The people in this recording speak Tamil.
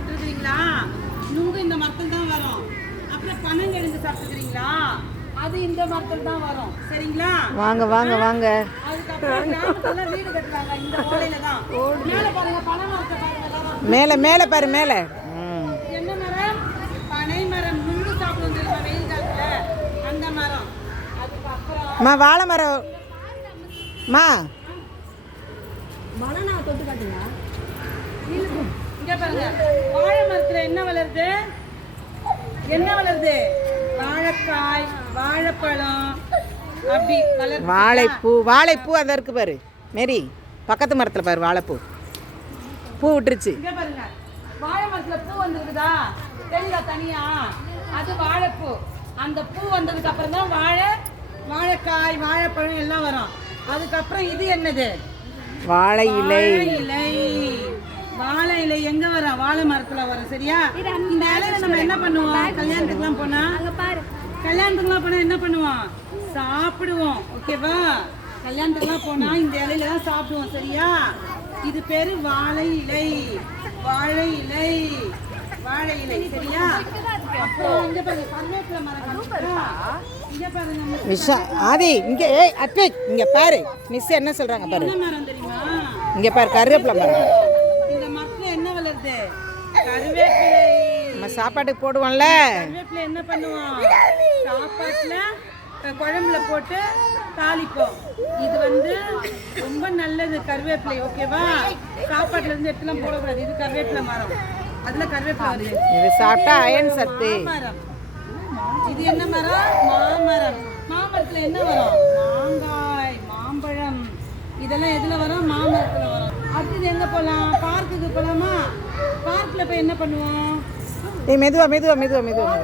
சாப்பிட்டுருக்கீங்களா? நுங்கு இந்த மரத்தில் தான் வரும். அப்புறம் பனங்கிழங்கு சாப்பிட்டுருக்கீங்களா? அது இந்த மரத்தில் தான் வரும். சரிங்களா? வாங்க வாங்க வாங்க. அதுக்கப்புறம் கிராமத்துல வீடு கட்டுறாங்க இந்த ஓலையில தான். மேலே பாருங்க, பனை மரத்தை பாருங்க. மேலே மேலே பாரு மேலே. என்ன மரம்? பனை மரம். முள்ளு சாப்பிடும் தெரியுமா வெயில் காலத்துல? அந்த மரம். அதுக்கப்புறம் வாழை மரம். பனானா தொட்டு காட்டுங்க. இங்க பாருங்க, வாழை மரத்துல என்ன வளருது? என்ன வளருது? வாழைக்காய், வாழைப்பழம், அப்படி வளருது. வாழைப்பூ. வாழைப்பூ அந்த இருக்கு பாரு மேரி, பக்கத்து மரத்தில் பாரு வாழைப்பூ பூ விட்டுருச்சு. இங்க பாருங்க, வாழை மரத்துல பூ வந்திருக்குதா? தெரியுதா தனியா? அது வாழைப்பூ. அந்த பூ வந்ததுக்கு அப்புறம் தான் வாழைக்காய், வாழைப்பழம் எல்லாம் வரும். அதுக்கப்புறம் இது என்னது? வாழை இலை. வாழை இலை எங்க வரும்? வாழை மரத்துல வரும். சரியா? இந்த இலையில நம்ம என்ன பண்ணுவோம்? கல்யாணத்துக்குலாம் போனா என்ன பண்ணுவோம்? சாப்பிடுவோம். ஓகேவா? கல்யாணத்துக்குலாம் போனா இந்த இலையில தான் சாப்பிடுவோம். சரியா? இது பேரு வாழை இலை. வாழை இலை, வாழை இலை. சரியா? அப்புறம் இங்க பாருங்க, கருவேப்பிலை மரம். இங்க பாருங்க விஷா ஆதி, இங்கே அத்வைக் இங்கே பாரு, மிஸ் என்ன சொல்கிறாங்க பாரு. என்ன மரம் தெரியுமா? இங்கே பாரு, கருவேப்பிலை மரம். இந்த மரத்துல என்ன வளருது? கருவேப்பிலை. நம்ம சாப்பாட்டுக்கு போடுவோம்ல. கருவேப்பிலை என்ன பண்ணுவோம்? சாப்பாட்டுல குழம்புல போட்டு தாளிப்போம். இது வந்து ரொம்ப நல்லது கருவேப்பிலை. ஓகேவா? சாப்பாட்டுல இருந்து எடுத்துலாம் போடக்கூடாது. இது கருவேப்பிலை மரம். அதுல கருவேப்பிலை வருது. இது சாப்பிட்டா அயன் சத்து. மரம். இது என்ன மரம்? மாமரம். மாமரத்துல என்ன வரும்? மாங்காய், மாம்பழம், இதெல்லாம் எதுல வரும்? மாமரத்துல வரும். அடுத்தது எங்க போலாம்? பார்க்குக்கு போலாமா? பார்க்ல போய் என்ன பண்ணுவோம்? மெதுவா மெதுவா மெதுவா மெதுவா.